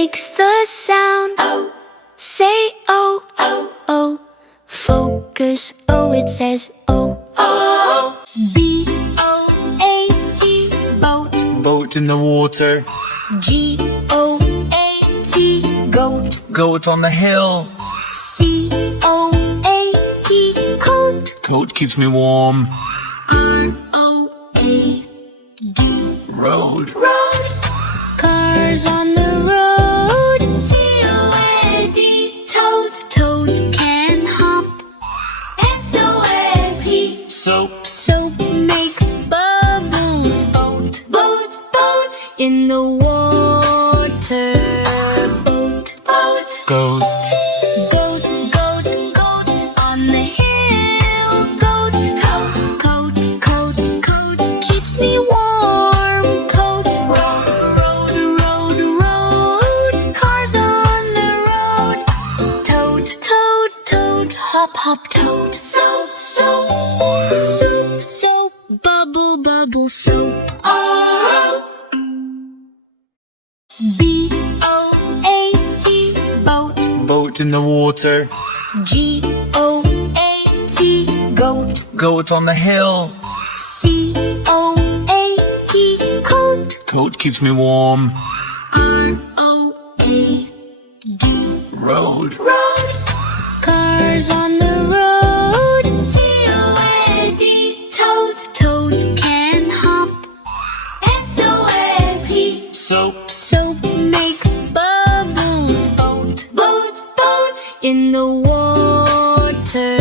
makes the sound O. Say O, O, O. Focus, O, it says O. O. B-O-A-T, boat. Boat in the water. G-O-A-T, goat. Goat on the hill. C-O-A-T, coat. Coat keeps me warm. R-O-A-D, Road. road. Cars on the road. T-O-A-D, toad. Toad can hop. S-O-A-P, Soap. soap makes bubbles. Boat, boat, boat. In the water. Boat, boat. Goat. Goat, goat, goat. On the hill. Goat, coat, coat, coat, coat. Keeps me warm. Coat, road, road, road, road. Cars on the road. Toad, toad, toad. Hop, hop, toad. Soap, soap. Soap, soap. Bubble, bubble, soap. Oh. B-O-A-T, boat. Boat in the water. G-O-A-T, goat. Goat on the hill. C-O-A-T, coat. Coat keeps me warm. R-O-A-D, Road. road. Cars on the road. T-O-A-D, toad. Toad can hop. S-O-A-P, Soap. soap makes bubbles. Boat, boat, boat. In the water.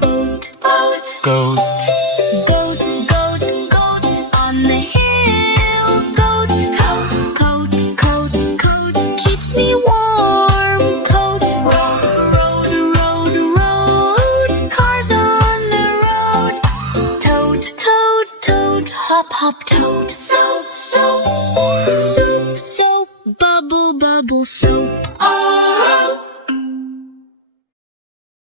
Boat, boat. Goat. Goat, goat, goat. On the hill. Goat, coat, coat, coat, coat. Keeps me warm. Coat, road, road, road, road. Cars on the road. Toad, toad, toad. Hop, hop, toad. Soap, soap. Soap, soap. Bubble, bubble, soap. Oh.